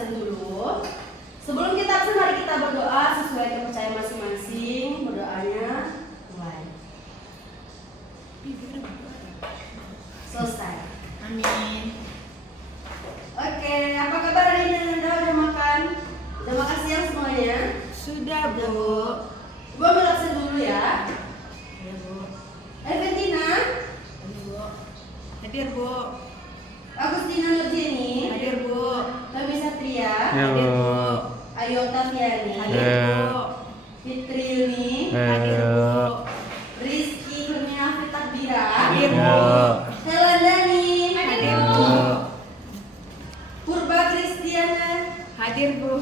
absen dulu. Sebelum kita absen, mari kita berdoa sesuai kepercayaan masing-masing. Berdoanya mulai. Selesai. Amin. Oke, apa kabar hari ini Nanda? Udah makan? Udah makan siang semuanya? Sudah, Bu. Ibu ambil absen dulu ya. Ya, Bu. Eventina, Ini, Bu. Hadir, Bu. Agustina Nurjeni, Hadir, Bu. Tommy Satria, Ya, Hadir, Bu. Bu. Ayu Tafiani, Hadir, Bu. Fitri Yuni, Hadir, Bu. Rizky Kurnia Fitakbira, Hadir, Bu. Ya. Helandani, Hadir, Ya. Bu. Purba Kristiana, Hadir, Bu.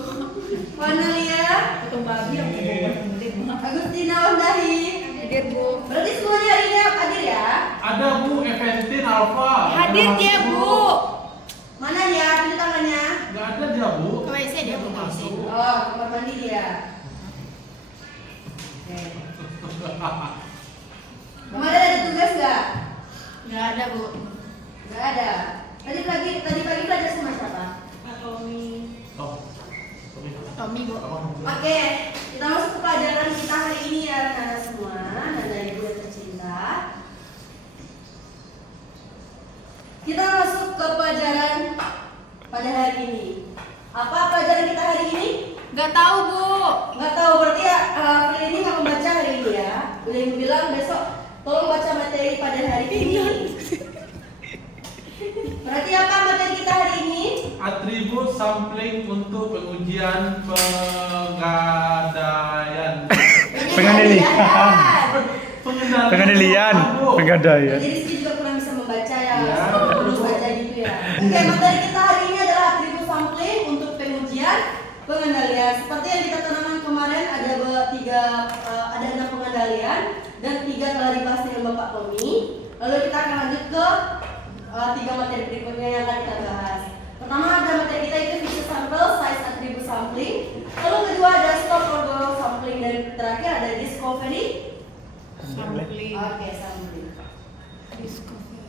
Wanalia, Potong babi yang dibawa kemudian, Bu. Agustina Wandahi. Hadir, Bu. Berarti semuanya hari ini hadir ya? Ada Bu, Eventin, Alfa. Hadir dia, Bu. Mana ya? Pilih tangannya. Gak ada dia Bu. Ke WC dia, Bu, ke WC. Oh, kamar mandi dia. Oke. Kemarin ada tugas nggak? Nggak ada, Bu. Nggak ada. Tadi pagi belajar sama siapa? Pak Tommy. Oh, sorry. Tommy, Bu. Oke, kita masuk ke pelajaran kita hari ini ya anak-anak semua dan dari ibu yang tercinta. Kita masuk ke pelajaran pada hari ini. Apa pelajaran kita hari ini? Nggak tahu, Bu. Nggak tahu, berarti ya April ini nggak membaca hari ini ya. Udah yang bilang besok tolong baca materi pada hari ini. Berarti apa materi kita hari ini? Atribut sampling untuk pengujian pegadaian. Pengendalian. Pengendalian. Pegadaian. Jadi Rizky juga kurang bisa membaca ya. Ya. Perlu baca gitu ya. Oke, materi kita hari ini adalah atribut sampling untuk pengujian pengendalian. Seperti yang kita terangkan kemarin ada ada 6 pengendalian dan 3 telah dibahas dengan Bapak Tommy. Lalu kita akan lanjut ke 3 materi berikutnya yang akan kita bahas. Pertama ada materi kita itu feature sample, size attribute sampling. Lalu kedua ada stop or go sampling dan terakhir ada discovery. Sampling. Oke, sampling.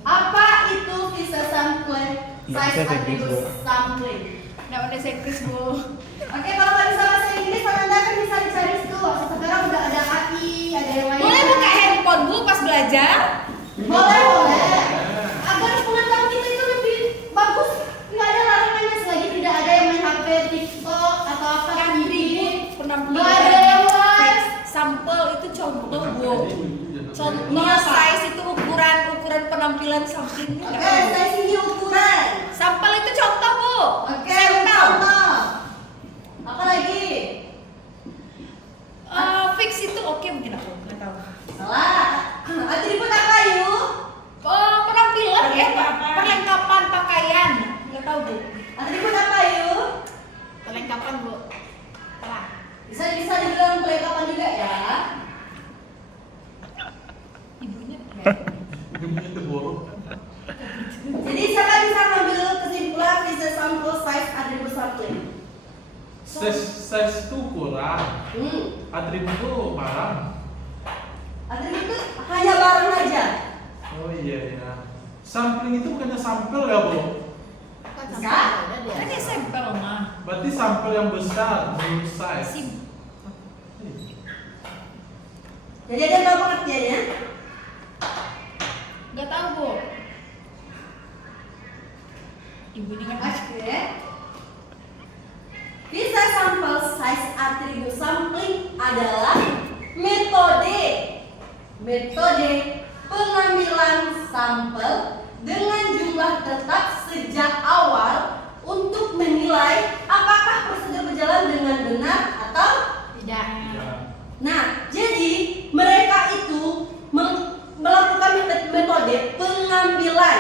Apa itu feature sampling, size Bahasa Inggris, attribute Bu. sampling? Nggak ada Inggris, Bu. Oke, kalau nggak bisa bahasa Inggris, Anda kan bisa dicari situ. Sekarang udah ada AI, ada yang lain. Boleh buka handphone, Bu, pas belajar? Boleh. Agar pengetahuan kita itu lebih bagus, nggak ada larangannya selagi tidak ada yang main HP, TikTok atau apa Kan TV. Bu, penampilan. Nggak ada yang lain. Sampel itu contoh, Bu. Contoh Ini apa? size itu ukuran penampilan sampling. Oke, saya sini ukuran. Sampel itu contoh, Bu. Oke, Sampel. contoh. Apa lagi? Fix itu oke mungkin aku nggak tahu. Salah. Atribut apa yuk? Penampilan ya, perlengkapan pakaian. Nggak tahu, Bu. Atribut apa yuk? Perlengkapan, Bu. Salah. Bisa dibilang perlengkapan juga ya. Ibunya. Gemnya terborok. Jadi siapa bisa ngambil kesimpulan feature sample size atribut sampling? Size itu kurang. Atribut itu barang. Atribut itu hanya barang aja. Oh iya ya. Sampling itu bukannya sampel ya Bu? Enggak. Kan dia sampel mah. Berarti sampel yang besar, menurut size. Sim. Jadi ada tahu pengertiannya? Nggak tahu, Bu. Ibunya kan Oke. Bisa sampel size atribut sampling adalah metode pengambilan sampel dengan jumlah tetap sejak awal untuk menilai apakah prosedur berjalan dengan benar atau tidak. Ya. nah, jadi mereka itu melakukan metode pengambilan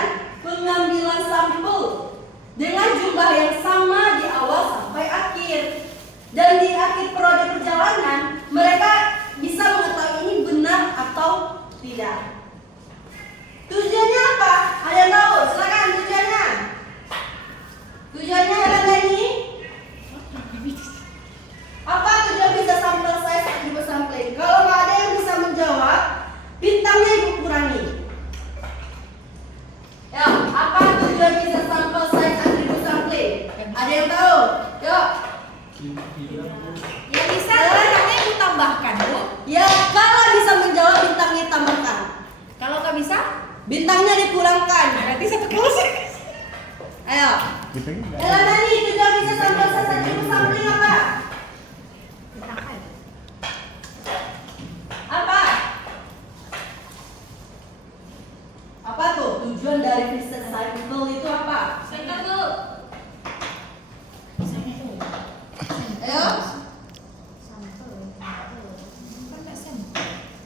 sampel dengan jumlah yang sama di awal sampai akhir. Dan di akhir periode perjalanan, mereka bisa mengetahui ini benar atau tidak. Tujuannya apa? Ada yang tahu? Silakan tujuannya. Tujuannya adalah ini yang tahu? Yuk. Yang bisa bintangnya ibu tambahkan, Bu. Ya, kalau bisa menjawab bintangnya tambahkan. Kalau nggak bisa, Bintangnya dipulangkan. berarti satu kelas. Ayo. Gitu kan? Ella Dani, tujuan bisa sampel sasatribu sampling apa? Apa? Apa tuh? Tujuan dari riset sampel itu apa? Ayo.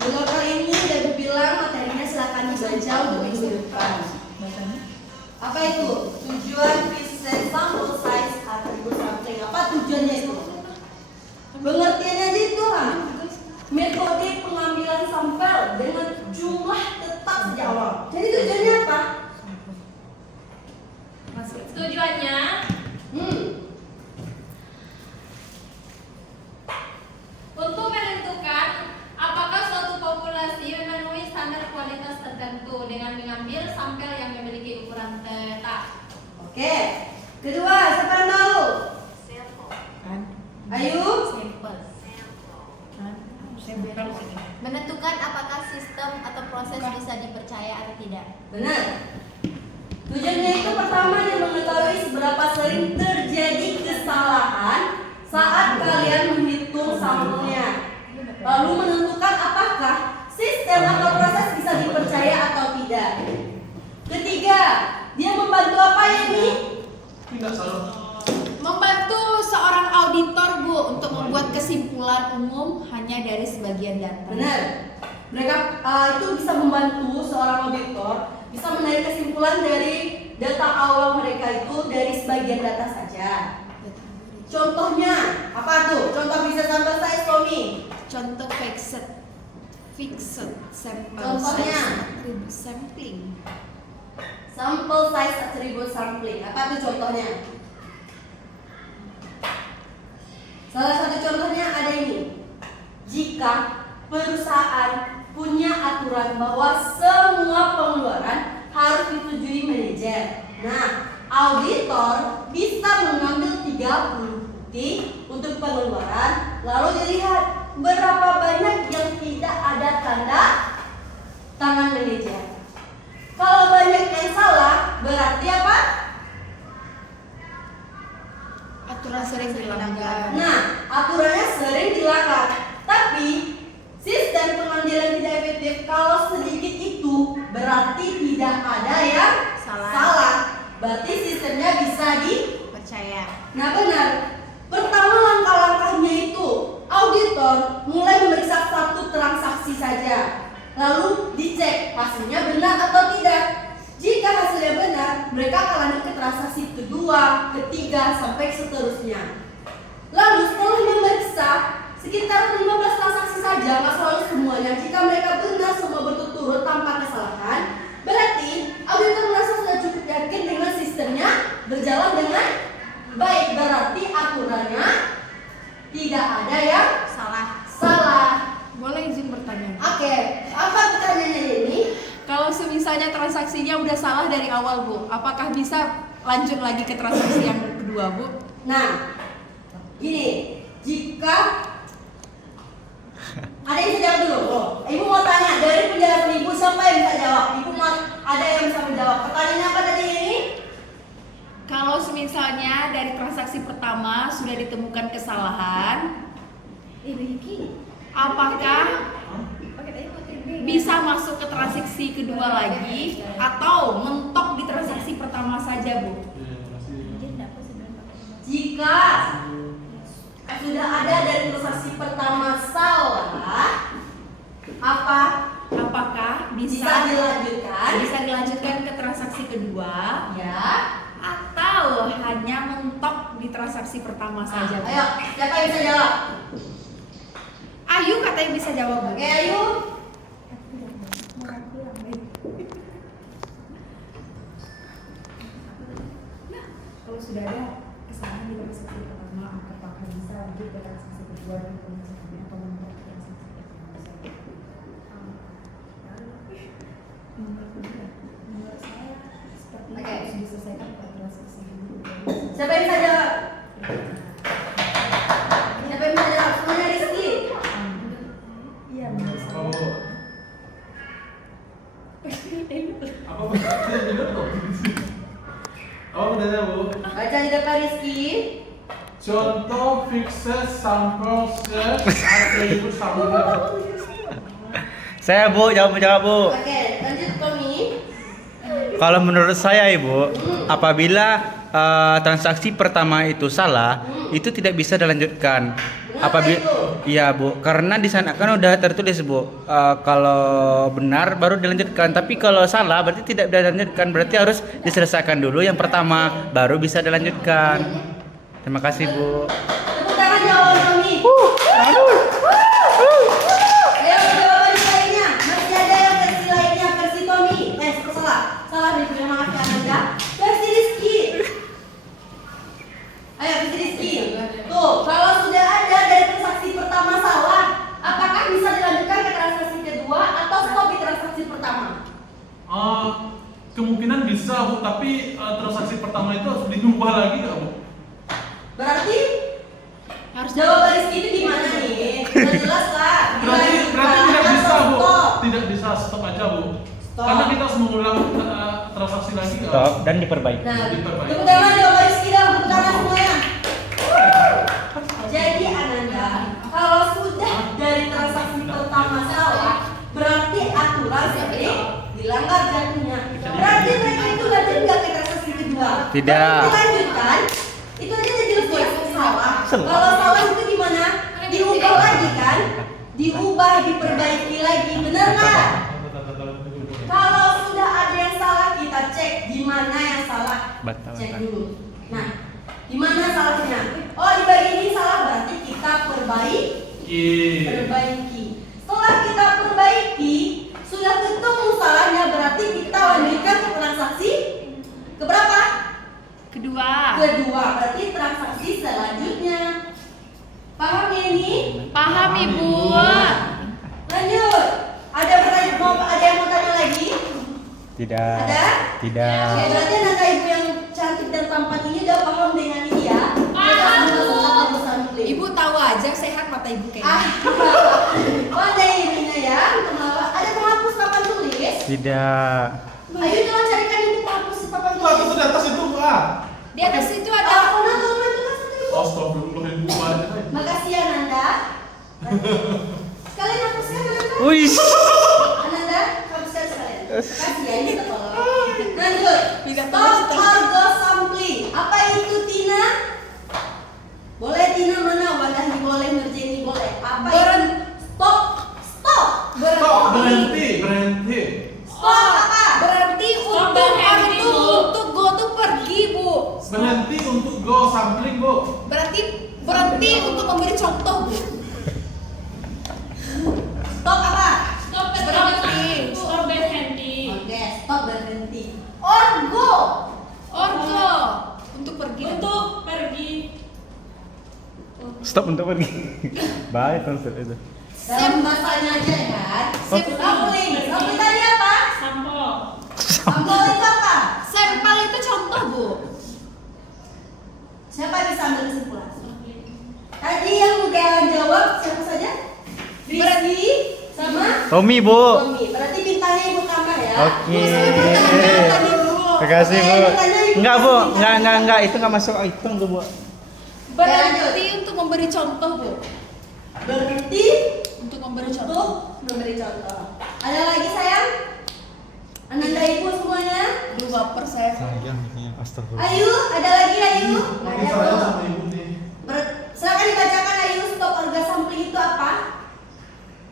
Dulu kali ini udah gue bilang materinya silakan dibaca untuk minggu depan. Apa itu? Tujuan riset sampel size atribut sampling. Apa tujuannya itu? Pengertiannya aja itu kan. Metode pengambilan sampel dengan jumlah tetap sejak awal. Jadi tujuannya apa? Tujuannya untuk menentukan apakah suatu populasi memenuhi standar kualitas tertentu dengan mengambil sampel yang memiliki ukuran tetap. Oke. Kedua, siapa yang tahu? Ayu? Menentukan apakah sistem atau proses bisa dipercaya atau tidak. Benar. Tujuannya itu pertama dia mengetahui seberapa sering terjadi kesalahan saat kalian menghitung sampelnya. Lalu menentukan apakah sistem atau proses bisa dipercaya atau tidak. Ketiga, dia membantu apa ya ini? Tidak salah. Membantu seorang auditor, Bu, untuk membuat kesimpulan umum hanya dari sebagian data. Benar. Mereka itu bisa membantu seorang auditor bisa menarik kesimpulan dari data awal mereka itu dari sebagian data saja. Contohnya apa tuh? Contoh bisa sampai size Tommy. Contoh fixed sampel Contohnya? size attribute sampling. Sample size attribute sampling. Apa tuh contohnya? Salah satu contohnya ada ini. Jika perusahaan punya aturan bahwa semua pengeluaran harus disetujui manajer. Nah, auditor bisa mengambil 30 bukti untuk pengeluaran, lalu dilihat berapa banyak yang tidak ada tanda tangan manajer. Kalau banyak yang salah, berarti apa? Aturan sering dilanggar. Nah, aturannya sering dilanggar. Tapi sistem pengambilan tidak efektif kalau sedikit itu berarti tidak ada yang salah. Berarti sistemnya bisa Percaya. Nah benar. Pertama langkah-langkahnya itu auditor mulai memeriksa satu transaksi saja, lalu dicek hasilnya benar atau tidak. Jika hasilnya benar, mereka akan lanjut ke transaksi kedua, ketiga, sampai seterusnya. Lalu setelah memeriksa sekitar 15 transaksi saja, nggak selalu semuanya. Jika mereka benar semua berturut-turut tanpa kesalahan, berarti auditor merasa sudah cukup yakin dengan sistemnya berjalan dengan baik. Berarti aturannya tidak ada yang salah. Boleh izin bertanya? Oke, apa pertanyaannya ini? Kalau semisalnya transaksinya udah salah dari awal, Bu, apakah bisa lanjut lagi ke transaksi yang kedua, Bu? Nah, gini, jika ada yang bisa jawab dulu. Oh, Ibu mau tanya dari penjelasan Ibu siapa yang bisa jawab? Ibu mau ada yang bisa menjawab. Pertanyaannya apa tadi ini? Kalau semisalnya dari transaksi pertama sudah ditemukan kesalahan, apakah bisa masuk ke transaksi kedua lagi atau mentok di transaksi pertama saja, Bu? Jika sudah ada dari transaksi pertama salah, apakah bisa dilanjutkan ke transaksi kedua ya? atau hanya mentok di transaksi pertama saja, Bu? Ayo, siapa yang bisa jawab? Ayu katanya bisa jawab, Bu. Oke, Ayu. Kalau sudah ada kesalahan di transaksi pertama, apakah bisa lanjut ke transaksi kedua dan transaksi atau mentok ke transaksi pertama saja? Menurut saya seperti Oke. harus diselesaikan pada transaksi dulu. Siapa yang bisa jawab? Contoh fixes sampel atribut sampel. Saya Bu, jawab Bu. Oke, lanjut Tommy. Kalau menurut saya Ibu, apabila transaksi pertama itu salah, itu tidak bisa dilanjutkan. Apabila iya Bu, karena di sana kan udah tertulis Bu, kalau benar baru dilanjutkan. Tapi kalau salah berarti tidak dilanjutkan, berarti harus diselesaikan dulu yang pertama, baru bisa dilanjutkan. Terima kasih Bu. Tepuk tangan jawaban Tommy. Ayo jawaban lainnya. Masih ada yang versi lainnya, versi Tommy. Salah nih, maaf ya Ananda. Versi Rizky. Ayo versi Rizky. Tuh, kalau sudah ada dari transaksi pertama salah, apakah bisa dilanjutkan ke transaksi kedua atau stop di transaksi pertama? Kemungkinan bisa Bu, tapi transaksi pertama itu harus diubah lagi nggak Bu? Berarti Harus jawaban Rizky itu gimana nih? Udah jelas lah. Berarti tidak bisa Bu, Stop. tidak bisa stop aja Bu. Stop. Karena kita harus mengulang transaksi lagi nggak? Stop dan diperbaiki. Nah, Diperbaiki. tepuk tangan jawaban Rizky dan tepuk tangan semuanya. Jadi Ananda, kalau sudah dari transaksi pertama salah, berarti aturan seperti dilanggar jatuhnya. Berarti mereka itu lanjut nggak ke transaksi kedua? Tidak. Kalau dilanjutkan, itu aja udah jelas salah. Kalau salah itu gimana? Diubah lagi kan? Diubah, diperbaiki lagi, benar nggak? Kalau sudah ada yang salah, kita cek di mana yang salah. Cek dulu. Nah, di mana salahnya? Oh, di bagian ini salah, berarti kita perbaiki. Setelah kita perbaiki, sudah ketemu salahnya, berarti kita lanjutkan ke transaksi keberapa? kedua. Kedua, berarti transaksi selanjutnya. Paham ya ini? Paham Ibu. Lanjut. Ada yang mau tanya lagi? Tidak. Ada? Tidak. Oke, berarti anak ibu yang cantik dan tampan ini udah paham dengan ini ya? Paham, Bu. Ibu tahu aja sehat mata Ibu kayaknya. Oh, ada ininya ya. Ada penghapus papan tulis? Tidak. Ayo tolong carikan itu penghapus papan Itu aku tulis. di atas itu Bu. Ah. Di atas itu ada Astagfirullahaladzim. Makasih ya Nanda. Sekalian hapuskan Nanda. Wih. Ananda, hapuskan sekalian. Makasih ya, ini kita tolong. Lanjut. Minta Stop tolong setelah- cargo sampling. Apa itu Tina? Boleh Tina mana? Wadahi boleh, Nurjeni boleh. Apa itu? Stop. Stop, berhenti. Stop apa? berarti Stop untuk berhenti, itu Bu. untuk go tuh pergi Bu. Berhenti untuk go sampling Bu. Berarti untuk memberi contoh Bu. Stop apa? Stop Berhenti. Stop berhenti. Oke, stop berhenti. Or go. Orgo untuk pergi. Untuk pergi. Stop untuk pergi. Baik konsep itu. Dalam bahasanya aja kan. Sampling. Sampling tadi apa? Sampel. Sampel itu apa? Sampel itu contoh Bu. Siapa yang bisa ambil kesimpulan? Tadi yang udah jawab siapa saja? Rizky sama Tommy Bu. Tommy. Berarti bintangnya ibu tambah ya. Oke. Tadi Bu. Terima kasih Bu. Oke, tanya ibu. Enggak Bu, enggak itu enggak masuk hitung tuh Bu. Berarti untuk memberi contoh Bu. Berarti Untuk memberi untuk contoh. memberi contoh. Ada lagi sayang? Ananda ibu semuanya? 2%. Sayang ini astagfirullah. Ayu, ada lagi Ayu? Mungkin Ada saya Bu. sama ibu nih. Silakan dibacakan Ayu, stop orga sampling itu apa?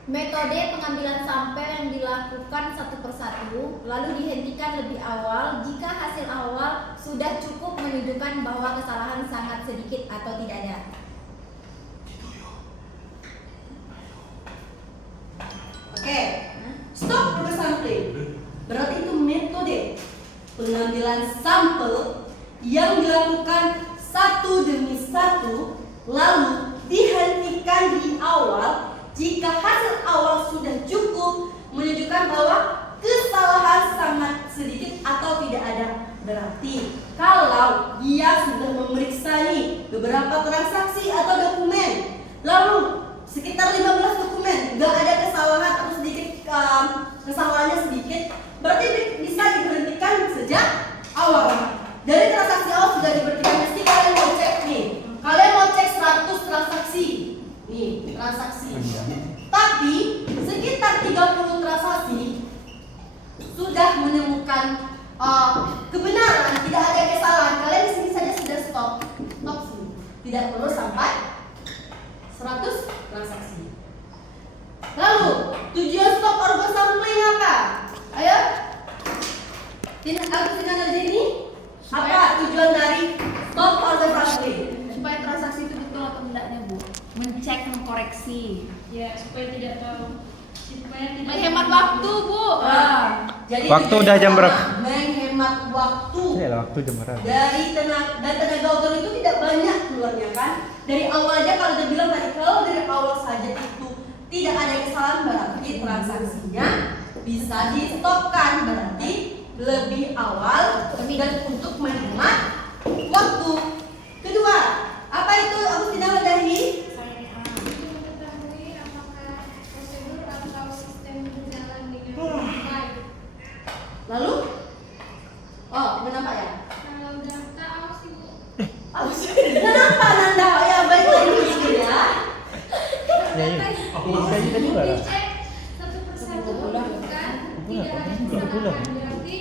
Metode pengambilan sampel yang dilakukan satu persatu lalu dihentikan lebih awal jika hasil awal sudah cukup menunjukkan bahwa kesalahan sangat sedikit atau tidak ada. Oke, stop orga sampling. Berarti itu metode pengambilan sampel yang dilakukan satu demi satu lalu dihentikan di awal jika hasil awal sudah cukup menunjukkan bahwa kesalahan sangat sedikit atau tidak ada. Berarti kalau dia sudah memeriksa nih beberapa transaksi atau dokumen, lalu sekitar 15 dokumen nggak ada kesalahan atau sedikit kesalahannya sedikit, berarti bisa diberhentikan sejak awal. Dari transaksi awal sudah diberhentikan, mesti kalian mau cek nih. Kalian mau transaksi. Tapi sekitar 30 transaksi sudah menemukan kebenaran, tidak ada kesalahan. Kalian di sini saja sudah stop sini. Tidak perlu sampai 100 transaksi. Lalu tujuan stop organ sampling apa? Ayo, aku tidak ngerti ini. Apa tujuan dari stop organ sampling? Supaya transaksi itu betul atau tidaknya, Bu. Mencek, mengkoreksi. Ya, supaya tidak tahu. Supaya tidak Menghemat waktu, Bu. Jadi Waktu tujuannya udah jam apa? berapa? Menghemat waktu. Ya, waktu jam berapa? Dari tenaga otor itu tidak banyak keluarnya kan. Dari awal aja kalau dia bilang tadi, kalau dari awal saja itu tidak ada kesalahan, berarti transaksinya bisa di stopkan, berarti lebih awal dan untuk menghemat waktu. Kedua, apa itu Agustina Wadahi? Untuk mengetahui apakah prosedur atau sistem berjalan dengan baik. Lalu, kenapa ya? Kalau data awas ibu. Kenapa Nanda? Ya baik lagi ya. Dicek satu persatu bukan tidak ada kesalahan, berarti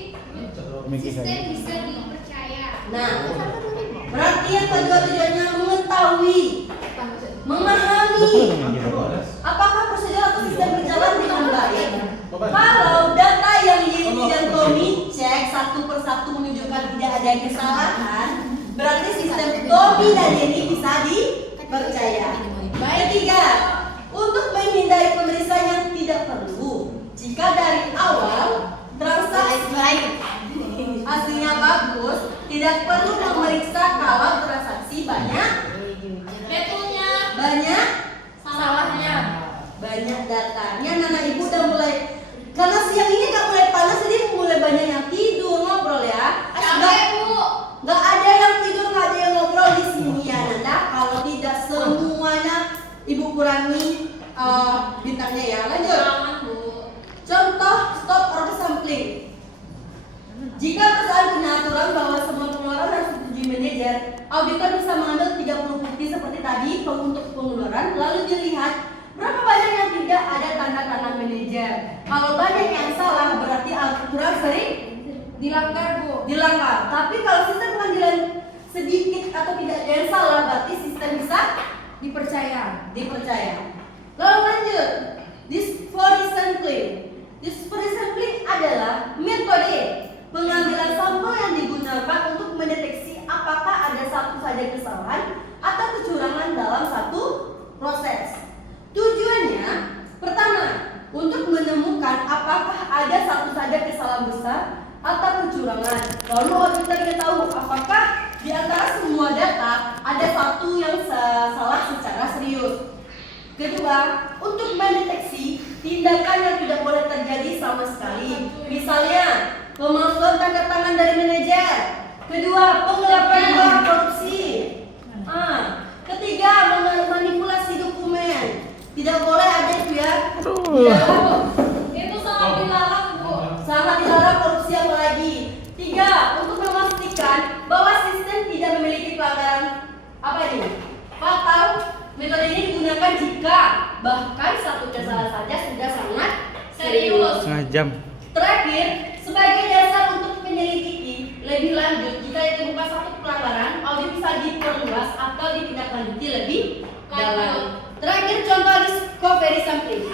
sistem bisa dipercaya. Nah, berarti yang kedua tujuannya mengetahui, memahami apakah prosedur atau sistem berjalan dengan baik. Kalau data yang Yeti dan Tommy cek satu persatu menunjukkan tidak ada kesalahan, berarti sistem Tommy dan Yeti bisa dipercaya. Ketiga, untuk menghindari pemeriksaan yang tidak perlu, jika dari awal transaksi hasilnya bagus, tidak perlu memeriksa kalau transaksi banyak salahnya, banyak datanya. Nana ibu udah mulai, karena siang ini gak mulai panas, jadi mulai banyak yang tidur ngobrol ya. Gak ada yang tidur, gak ada yang ngobrol di sini ya Nanda. Kalau tidak semuanya ibu kurangi bintangnya ya. Lanjut. Contoh stop order sampling. Jika perusahaan punya aturan bahwa semua pengeluaran harus disetujui manajer, auditor bisa mengambil 30 bukti seperti tadi untuk pengeluaran, lalu dilihat berapa banyak yang tidak ada tanda tangan manajer. Kalau banyak yang salah, berarti aturan sering Dilanggar, Bu. dilanggar. Tapi kalau sistem pengadilan sedikit atau tidak ada yang salah, berarti sistem bisa dipercaya. Lalu lanjut, discovery sampling. Discovery sampling adalah metode pengambilan sampel yang digunakan untuk mendeteksi apakah ada satu saja kesalahan atau kecurangan dalam satu proses. Tujuannya, pertama, untuk menemukan apakah ada satu saja kesalahan besar atau kecurangan. Lalu auditor ingin tahu apakah di antara semua data ada satu yang salah secara serius. Kedua, untuk mendeteksi tindakan yang tidak boleh terjadi sama sekali. Misalnya, pemalsuan tanda tangan dari manajer. Kedua, penggelapan uang korupsi. Ketiga, manipulasi dokumen. Tidak boleh ada itu ya. Itu sangat dilarang, Bu. Sangat dilarang korupsi apalagi. Tiga, untuk memastikan bahwa sistem tidak memiliki pelanggaran fatal. Metode ini digunakan jika bahkan satu kesalahan saja sudah sangat serius. Setengah jam. Terakhir, sebagai dasar untuk menyelidiki lebih lanjut, jika ditemukan satu pelanggaran, audit bisa diperluas atau ditindaklanjuti lebih dalam. Terakhir, contoh discovery sampling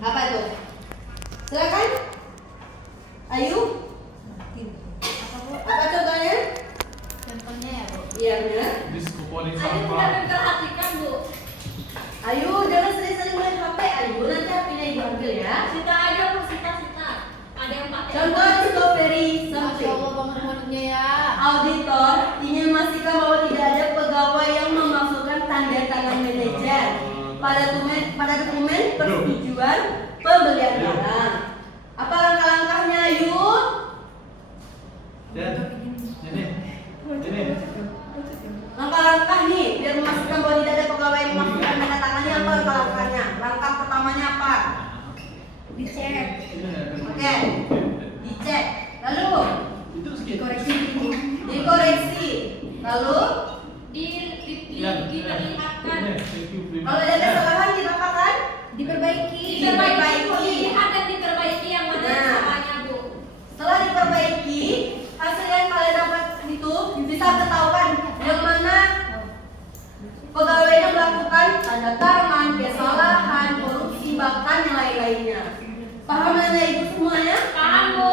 apa itu? Silakan. Ayu. Apa contohnya? Contohnya ya, Bu. Iya benar. Diskupoli Ayo sampah. tidak memperhatikan, Bu. Ayu, jangan sering-sering main HP. Ayu, nanti HP-nya ibu ambil ya. Sita aja, Bu. Sita. Ada yang pakai. Contoh discovery Masya sampling. Allah banget-bangetnya ya. Auditor ingin memastikan bahwa tidak ada pegawai yang memasukkan tanda tangan manajer pada dokumen persetujuan pembelian barang. Apa langkah-langkahnya, Ayu? Dan ini. Langkah-langkah nih biar memastikan bahwa tidak ada pegawai yang memasukkan tanda tangannya. Apa langkah-langkahnya? Langkah pertamanya apa? Dicek. Oke, dicek. Lalu Itu sedikit. dikoreksi. Lalu Yang diperlihatkan. thank you. tanda tangan, kesalahan, korupsi, bahkan yang lain-lainnya. Paham Anda Ibu semuanya? Paham, Bu.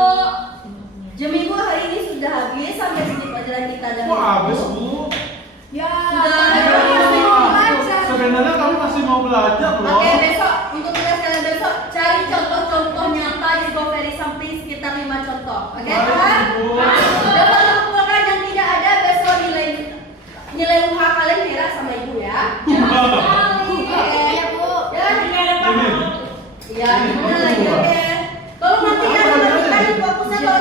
Jam Ibu hari ini sudah habis sampai sini pelajaran kita dari Kok habis, Ibu. Bu? Ya, Sudah. padahal masih mau belajar. Sebenarnya kamu masih mau belajar loh. Oke, besok untuk tugas kalian besok cari contoh-contoh nyata di Very Something sekitar 5 contoh. Oke, Baik, paham? Bu. Dapat laporan yang tidak ada besok nilai UH kalian merah sama Ibu ya. Oke. Ya, Bu. Ya, Ini. iya, gimana lagi? Oke. Tolong nanti ya teman-teman fokusnya kalau